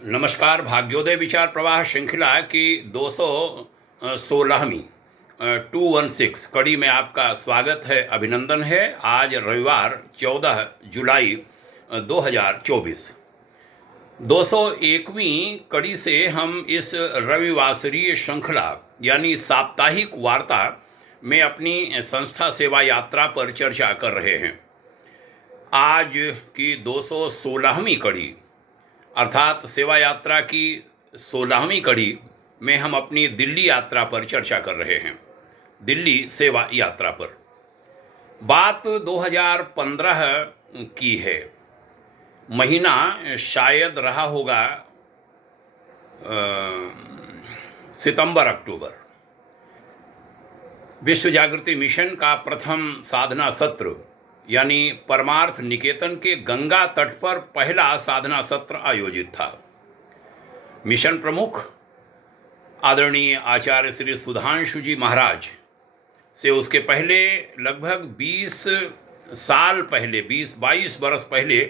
नमस्कार। भाग्योदय विचार प्रवाह श्रृंखला की 216वीं 216 कड़ी में आपका स्वागत है, अभिनंदन है। आज रविवार 14 जुलाई 2024 201वीं कड़ी से हम इस रविवासरीय श्रृंखला यानी साप्ताहिक वार्ता में अपनी संस्था सेवा यात्रा पर चर्चा कर रहे हैं। आज की 216वीं कड़ी अर्थात सेवा यात्रा की 16वीं कड़ी में हम अपनी दिल्ली यात्रा पर चर्चा कर रहे हैं। दिल्ली सेवा यात्रा पर बात 2015 की है। महीना शायद रहा होगा सितंबर अक्टूबर। विश्व जागृति मिशन का प्रथम साधना सत्र यानी परमार्थ निकेतन के गंगा तट पर पहला साधना सत्र आयोजित था। मिशन प्रमुख आदरणीय आचार्य श्री सुधांशु जी महाराज से उसके पहले लगभग 20 साल पहले 20-22 बरस पहले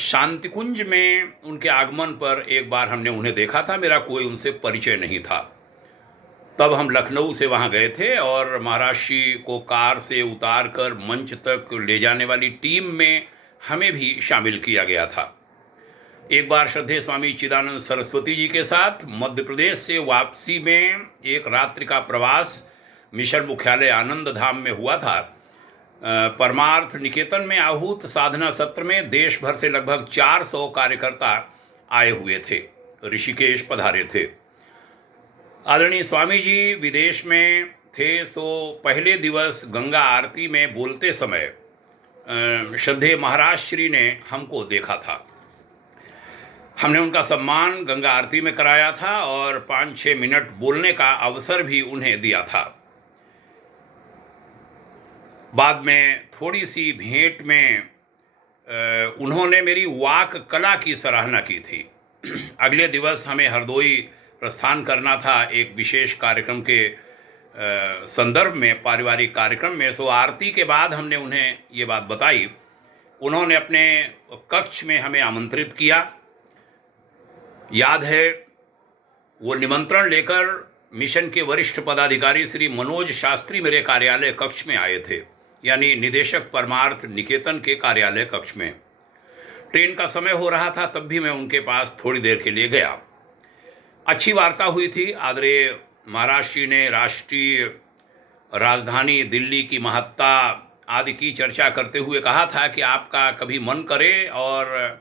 शांतिकुंज में उनके आगमन पर एक बार हमने उन्हें देखा था। मेरा कोई उनसे परिचय नहीं था। तब हम लखनऊ से वहाँ गए थे और महाराज जी को कार से उतार कर मंच तक ले जाने वाली टीम में हमें भी शामिल किया गया था। एक बार श्रद्धेय स्वामी चिदानंद सरस्वती जी के साथ मध्य प्रदेश से वापसी में एक रात्रि का प्रवास मिशन मुख्यालय आनंद धाम में हुआ था। परमार्थ निकेतन में आहूत साधना सत्र में देश भर से लगभग 400 कार्यकर्ता आए हुए थे, ऋषिकेश पधारे थे। आदरणीय स्वामी जी विदेश में थे, सो पहले दिवस गंगा आरती में बोलते समय श्रद्धेय महाराज श्री ने हमको देखा था। हमने उनका सम्मान गंगा आरती में कराया था और 5-6 मिनट बोलने का अवसर भी उन्हें दिया था। बाद में थोड़ी सी भेंट में उन्होंने मेरी वाक कला की सराहना की थी। अगले दिवस हमें हरदोई प्रस्थान करना था एक विशेष कार्यक्रम के संदर्भ में, पारिवारिक कार्यक्रम में। सो आरती के बाद हमने उन्हें ये बात बताई। उन्होंने अपने कक्ष में हमें आमंत्रित किया। याद है, वो निमंत्रण लेकर मिशन के वरिष्ठ पदाधिकारी श्री मनोज शास्त्री मेरे कार्यालय कक्ष में आए थे, यानी निदेशक परमार्थ निकेतन के कार्यालय कक्ष में। ट्रेन का समय हो रहा था, तब भी मैं उनके पास थोड़ी देर के लिए गया। अच्छी वार्ता हुई थी। आदरणीय महाराज जी ने राष्ट्रीय राजधानी दिल्ली की महत्ता आदि की चर्चा करते हुए कहा था कि आपका कभी मन करे और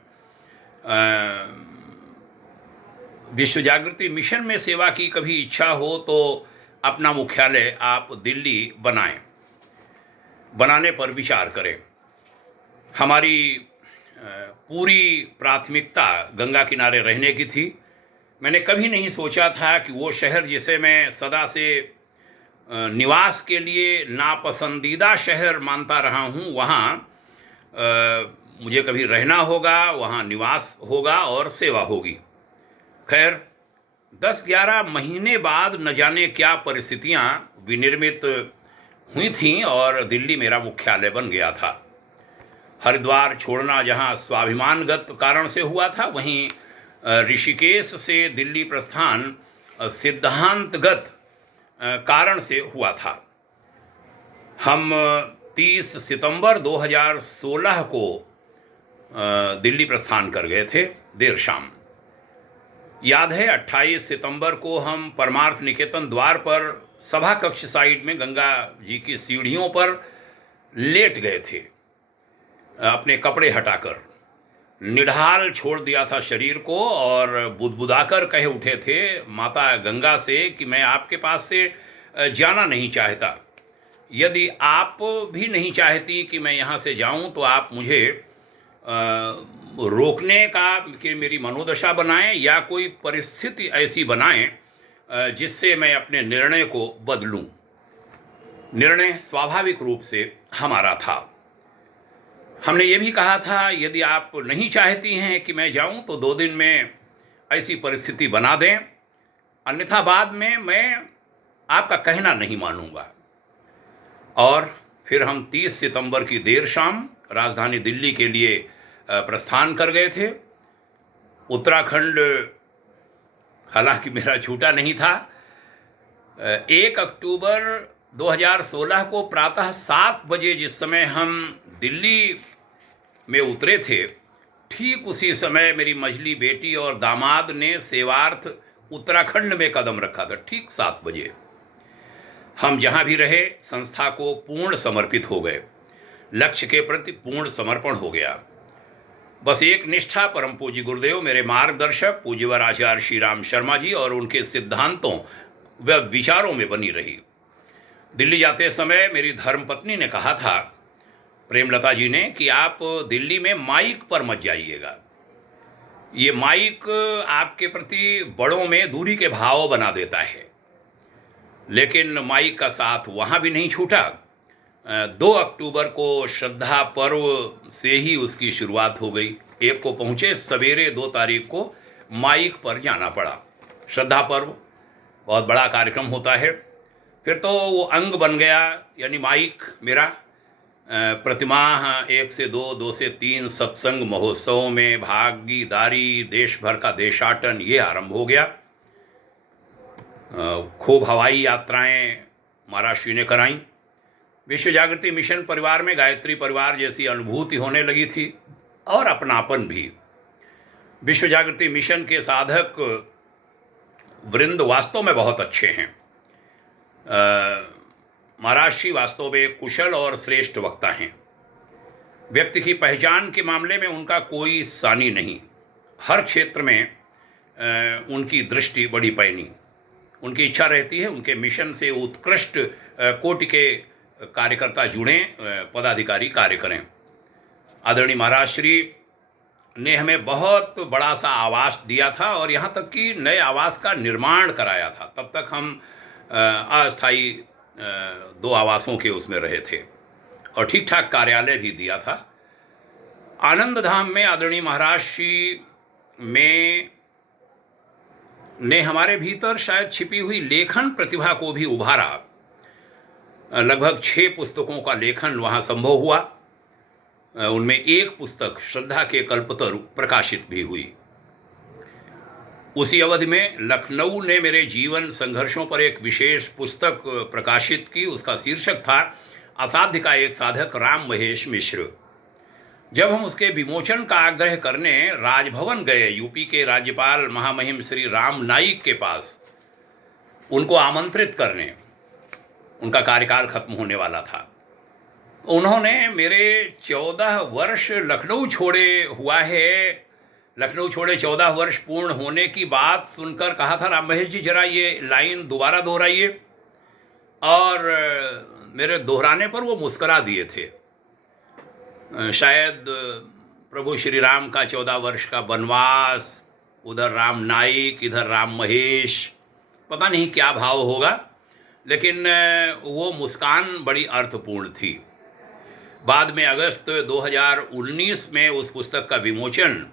विश्व जागृति मिशन में सेवा की कभी इच्छा हो तो अपना मुख्यालय आप दिल्ली बनाने पर विचार करें। हमारी पूरी प्राथमिकता गंगा किनारे रहने की थी। मैंने कभी नहीं सोचा था कि वो शहर जिसे मैं सदा से निवास के लिए नापसंदीदा शहर मानता रहा हूँ, वहाँ मुझे कभी रहना होगा, वहाँ निवास होगा और सेवा होगी। खैर, 10-11 महीने बाद न जाने क्या परिस्थितियाँ विनिर्मित हुई थीं और दिल्ली मेरा मुख्यालय बन गया था। हरिद्वार छोड़ना जहाँ स्वाभिमानगत कारण से हुआ था, वहीं ऋषिकेश से दिल्ली प्रस्थान सिद्धांतगत कारण से हुआ था। हम 30 सितंबर 2016 को दिल्ली प्रस्थान कर गए थे देर शाम। याद है, 28 सितंबर को हम परमार्थ निकेतन द्वार पर सभा कक्ष साइड में गंगा जी की सीढ़ियों पर लेट गए थे, अपने कपड़े हटाकर निढाल छोड़ दिया था शरीर को और बुदबुदाकर कहे उठे थे माता गंगा से कि मैं आपके पास से जाना नहीं चाहता। यदि आप भी नहीं चाहती कि मैं यहाँ से जाऊँ तो आप मुझे रोकने का कि मेरी मनोदशा बनाएं या कोई परिस्थिति ऐसी बनाएं जिससे मैं अपने निर्णय को बदलूं। निर्णय स्वाभाविक रूप से हमारा था। हमने ये भी कहा था, यदि आप नहीं चाहती हैं कि मैं जाऊं तो 2 दिन में ऐसी परिस्थिति बना दें, अन्यथा बाद में मैं आपका कहना नहीं मानूंगा। और फिर हम 30 सितंबर की देर शाम राजधानी दिल्ली के लिए प्रस्थान कर गए थे। उत्तराखंड हालांकि मेरा छूटा नहीं था। 1 अक्टूबर 2016 को प्रातः 7 बजे जिस समय हम दिल्ली में उतरे थे, ठीक उसी समय मेरी मझली बेटी और दामाद ने सेवार्थ उत्तराखंड में कदम रखा था। ठीक 7 बजे हम जहाँ भी रहे संस्था को पूर्ण समर्पित हो गए, लक्ष्य के प्रति पूर्ण समर्पण हो गया। बस एक निष्ठा परम पूज्य गुरुदेव मेरे मार्गदर्शक पूज्यवर आचार्य श्री राम शर्मा जी और उनके सिद्धांतों व विचारों में बनी रही। दिल्ली जाते समय मेरी धर्मपत्नी ने कहा था, प्रेमलता जी ने, कि आप दिल्ली में माइक पर मत जाइएगा। ये माइक आपके प्रति बड़ों में दूरी के भाव बना देता है। लेकिन माइक का साथ वहाँ भी नहीं छूटा। 2 अक्टूबर को श्रद्धा पर्व से ही उसकी शुरुआत हो गई। 1 को पहुँचे, सवेरे 2 तारीख को माइक पर जाना पड़ा। श्रद्धा पर्व बहुत बड़ा कार्यक्रम होता है। फिर तो वो अंग बन गया, यानी माइक मेरा। प्रतिमाह 1 से 2, 2 से 3 सत्संग महोत्सव में भागीदारी, देश भर का देशाटन ये आरंभ हो गया। खूब हवाई यात्राएं महाराष्ट्र ने कराईं। विश्व जागृति मिशन परिवार में गायत्री परिवार जैसी अनुभूति होने लगी थी और अपनापन भी। विश्व जागृति मिशन के साधक वृंद वास्तव में बहुत अच्छे हैं। महाराष्ट्री वास्तव में कुशल और श्रेष्ठ वक्ता हैं। व्यक्ति की पहचान के मामले में उनका कोई सानी नहीं। हर क्षेत्र में उनकी दृष्टि बड़ी पैनी। उनकी इच्छा रहती है उनके मिशन से उत्कृष्ट कोटि के कार्यकर्ता जुड़ें, पदाधिकारी कार्य करें। आदरणीय महाराज श्री ने हमें बहुत बड़ा सा आवास दिया था और यहाँ तक कि नए आवास का निर्माण कराया था। तब तक हम अस्थायी 2 आवासों के उसमें रहे थे और ठीक ठाक कार्यालय भी दिया था। आनंद धाम में आदरणीय महाराज श्री में ने हमारे भीतर शायद छिपी हुई लेखन प्रतिभा को भी उभारा। लगभग 6 पुस्तकों का लेखन वहाँ संभव हुआ। उनमें एक पुस्तक श्रद्धा के कल्पतरु प्रकाशित भी हुई। उसी अवधि में लखनऊ ने मेरे जीवन संघर्षों पर एक विशेष पुस्तक प्रकाशित की। उसका शीर्षक था असाध्य का एक साधक, राम महेश मिश्र। जब हम उसके विमोचन का आग्रह करने राजभवन गए, यूपी के राज्यपाल महामहिम श्री राम नाईक के पास उनको आमंत्रित करने, उनका कार्यकाल खत्म होने वाला था, उन्होंने मेरे 14 वर्ष लखनऊ छोड़े हुआ है, लखनऊ छोड़े 14 वर्ष पूर्ण होने की बात सुनकर कहा था, राम महेश जी जरा ये लाइन दोबारा दोहराइए। और मेरे दोहराने पर वो मुस्करा दिए थे। शायद प्रभु श्री राम का 14 वर्ष का वनवास, उधर राम नाईक, इधर राम महेश, पता नहीं क्या भाव होगा, लेकिन वो मुस्कान बड़ी अर्थपूर्ण थी। बाद में अगस्त 2019 में उस पुस्तक का विमोचन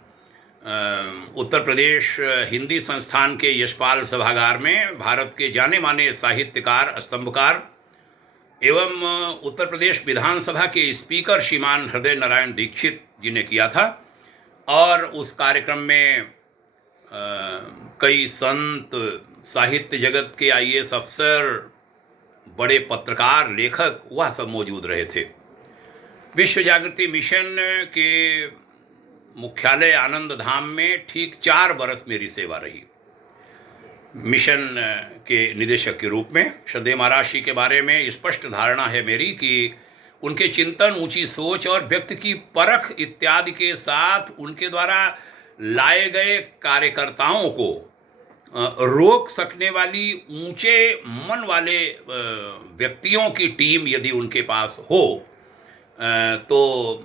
उत्तर प्रदेश हिंदी संस्थान के यशपाल सभागार में भारत के जाने माने साहित्यकार, स्तंभकार एवं उत्तर प्रदेश विधानसभा के स्पीकर श्रीमान हृदय नारायण दीक्षित जी ने किया था। और उस कार्यक्रम में कई संत, साहित्य जगत के IAS अफसर, बड़े पत्रकार, लेखक वह सब मौजूद रहे थे। विश्व जागृति मिशन के मुख्यालय आनंद धाम में ठीक 4 बरस मेरी सेवा रही। मिशन के निदेशक के रूप में श्रद्धेय महाराज श्री के बारे में स्पष्ट धारणा है मेरी कि उनके चिंतन, ऊंची सोच और व्यक्ति की परख इत्यादि के साथ उनके द्वारा लाए गए कार्यकर्ताओं को रोक सकने वाली ऊंचे मन वाले व्यक्तियों की टीम यदि उनके पास हो तो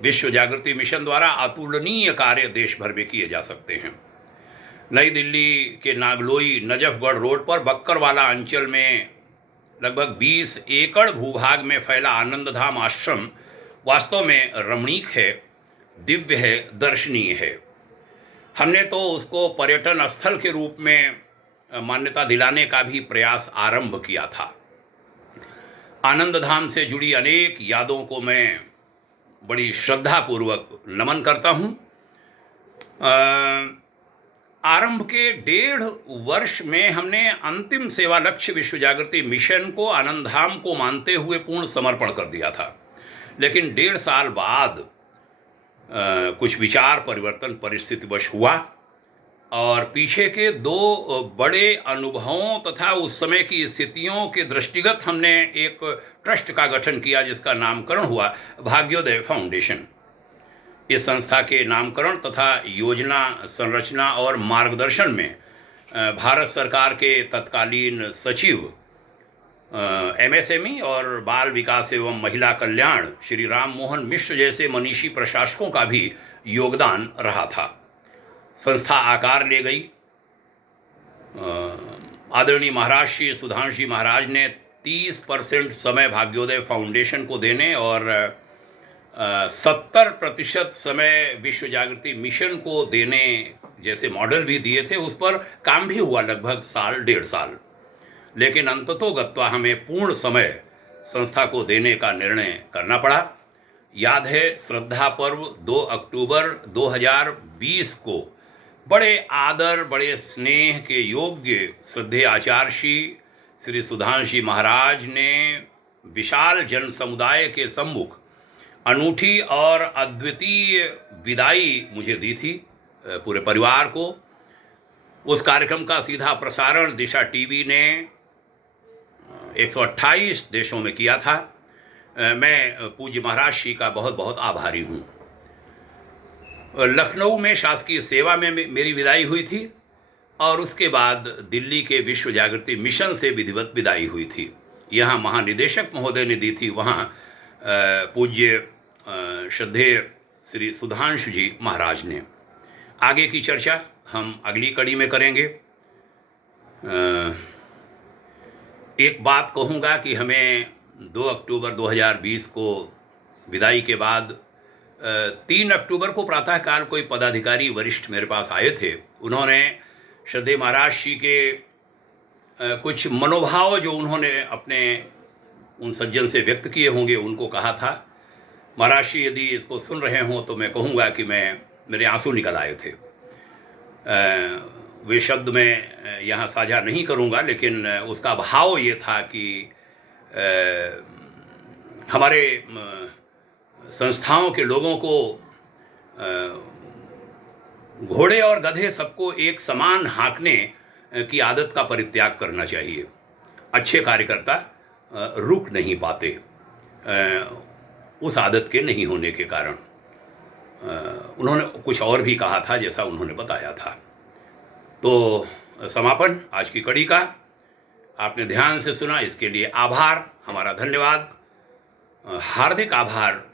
विश्व जागृति मिशन द्वारा अतुलनीय कार्य देश भर में किए जा सकते हैं। नई दिल्ली के नागलोई नजफगढ़ रोड पर बक्करवाला अंचल में लगभग 20 एकड़ भूभाग में फैला आनंद धाम आश्रम वास्तव में रमणीक है, दिव्य है, दर्शनीय है। हमने तो उसको पर्यटन स्थल के रूप में मान्यता दिलाने का भी प्रयास आरंभ किया था। आनंद धाम से जुड़ी अनेक यादों को मैं बड़ी श्रद्धापूर्वक नमन करता हूँ। आरंभ के 1.5 वर्ष में हमने अंतिम सेवा लक्ष्य विश्व जागृति मिशन को आनंदधाम को मानते हुए पूर्ण समर्पण कर दिया था। लेकिन 1.5 साल बाद कुछ विचार परिवर्तन परिस्थितिवश हुआ और पीछे के 2 बड़े अनुभवों तथा उस समय की स्थितियों के दृष्टिगत हमने एक ट्रस्ट का गठन किया जिसका नामकरण हुआ भाग्योदय फाउंडेशन। इस संस्था के नामकरण तथा योजना संरचना और मार्गदर्शन में भारत सरकार के तत्कालीन सचिव MSME और बाल विकास एवं महिला कल्याण श्री राम मोहन मिश्र जैसे मनीषी प्रशासकों का भी योगदान रहा था। संस्था आकार ले गई। आदरणीय महाराज श्री सुधांशु जी महाराज ने 30% समय भाग्योदय फाउंडेशन को देने और 70% समय विश्व जागृति मिशन को देने जैसे मॉडल भी दिए थे। उस पर काम भी हुआ लगभग 1.5 साल। लेकिन अंततोगत्वा हमें पूर्ण समय संस्था को देने का निर्णय करना पड़ा। याद है, श्रद्धा पर्व 2 अक्टूबर 2020 को बड़े आदर बड़े स्नेह के योग्य श्रद्धेय आचार्य श्री सुधांशु जी महाराज ने विशाल जन समुदाय के सम्मुख अनूठी और अद्वितीय विदाई मुझे दी थी, पूरे परिवार को। उस कार्यक्रम का सीधा प्रसारण दिशा टीवी ने 128 देशों में किया था। मैं पूज्य महाराज श्री का बहुत बहुत आभारी हूँ। लखनऊ में शासकीय सेवा में मेरी विदाई हुई थी और उसके बाद दिल्ली के विश्व जागृति मिशन से विधिवत विदाई हुई थी। यहाँ महानिदेशक महोदय ने दी थी, वहाँ पूज्य श्रद्धेय श्री सुधांशु जी महाराज ने। आगे की चर्चा हम अगली कड़ी में करेंगे। एक बात कहूँगा कि हमें 2 अक्टूबर 2020 को विदाई के बाद 3 अक्टूबर को प्रातःकाल कोई पदाधिकारी वरिष्ठ मेरे पास आए थे। उन्होंने श्रद्धेय महाराज श्री के कुछ मनोभाव जो उन्होंने अपने उन सज्जन से व्यक्त किए होंगे उनको कहा था। महाराज श्री यदि इसको सुन रहे हों तो मैं कहूँगा कि मेरे आंसू निकल आए थे। वे शब्द मैं यहाँ साझा नहीं करूँगा, लेकिन उसका भाव ये था कि हमारे संस्थाओं के लोगों को घोड़े और गधे सबको एक समान हाँकने की आदत का परित्याग करना चाहिए। अच्छे कार्यकर्ता रुक नहीं पाते उस आदत के नहीं होने के कारण। उन्होंने कुछ और भी कहा था जैसा उन्होंने बताया था। तो समापन आज की कड़ी का आपने ध्यान से सुना, इसके लिए आभार, हमारा धन्यवाद, हार्दिक आभार।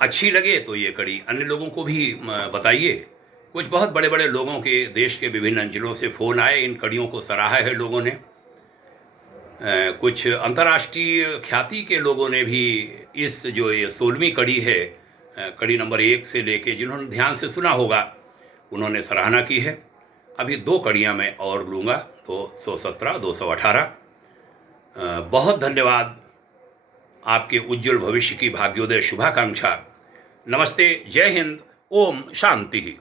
अच्छी लगे तो ये कड़ी अन्य लोगों को भी बताइए। कुछ बहुत बड़े बड़े लोगों के देश के विभिन्न अंचलों से फ़ोन आए, इन कड़ियों को सराहा है लोगों ने। कुछ अंतर्राष्ट्रीय ख्याति के लोगों ने भी इस जो ये 16वीं कड़ी है, कड़ी नंबर 1 से लेके जिन्होंने ध्यान से सुना होगा उन्होंने सराहना की है। अभी 2 कड़ियाँ मैं और लूँगा, 217, 218। बहुत धन्यवाद। आपके उज्जवल भविष्य की भाग्योदय शुभाकांक्षा। नमस्ते, जय हिंद, ओम शांति।